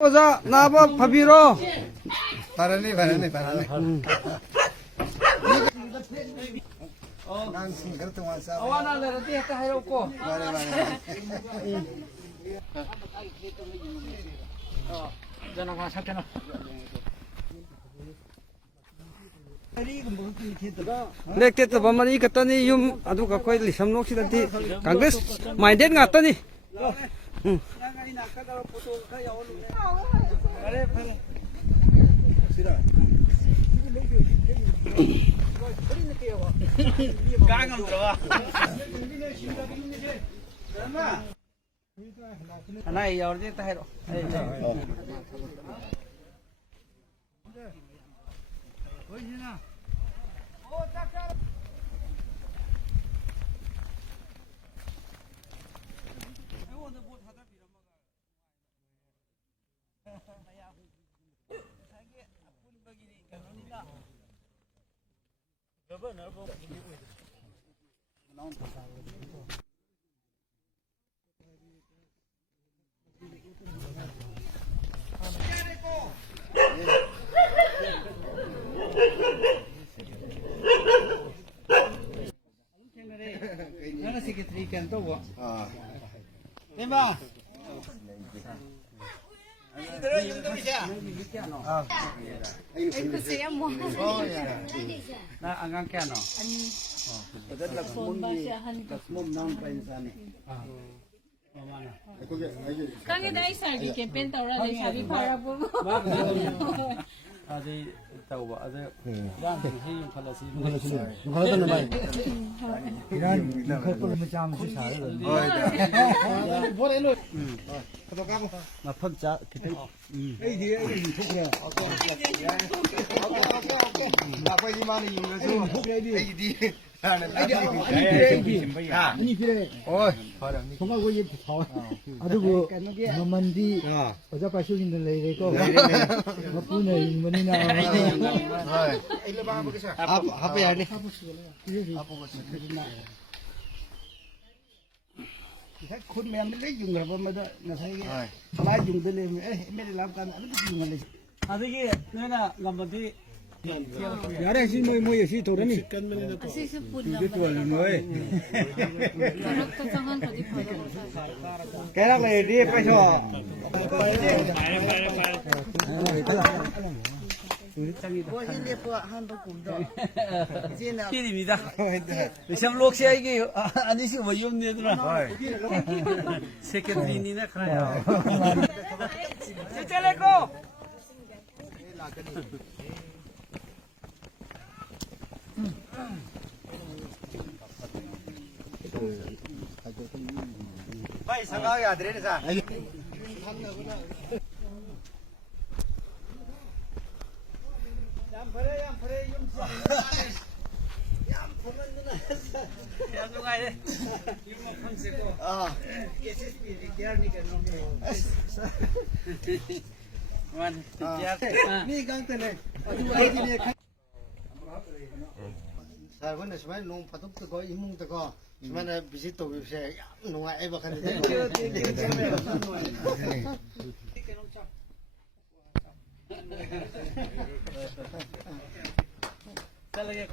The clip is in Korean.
오자 나봐 파비로 바라니. 난 싱글 동안 싸. 아와나 내려티 했다 해놓고 말해. 전화가 삭혀놔 렉테트 밤만이 갔다니 윰 아두가 거의 리삼록시단티 강그레스 마인덴 갔다니 응 깡은 들어와. 하나 열지 다 해로 하나 세케트리 캔도 뭐 엠바 들어 용도미자 Kasi mo. 나 안강 캐노 Kangit ay sardi ke pentaura le sabi para po. 아직 있다고 봐. 아직 이란 해용 팔라시 누가도 말. 이란 칼불 무장 시사를. 뭐래로. 그거 가고. 나 펀자 그때 에이 뒤에 토크래. 나 빨리 많이 용서. 에이 뒤에. 아니 그래. 정말 이 아주 그 만디 어제 발쇼인들 내리고 바쁘네 이문이나 하부 야니คุณแม่ไม่ได้ยุ่งกับมันไม่ได้นะใช่ไหมไล่ยุ่งได้เลยไม่ได้รับการอะไรไม่ยุ่งอะไร 아직이 내가 남한테 야래 시 뭐 역시 도라니 Kasi sa food na. 이게 또 알는 거에 Sarap to sangan ko di para. cái này đi quay cho 필입니다. 참 록시아 이게 아니시 뭐 용내더라. 세케트리니나 그래요. 진짜래고. 빨리 상가에 아들이 자 양중아에 유목 탐색고. 만 니 강태네 어디네 자 근데 정말 너무 바둑도 거 이몽도 거 정말 비슷도 비슷해 너무 애바 간데 잘하게